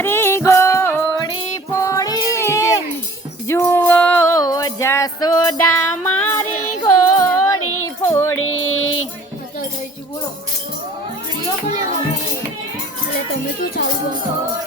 અરે ગોળી પોળી જુઓ જસોદા મારી ગોળી પોળી તમે તો ચાલુ બોલવા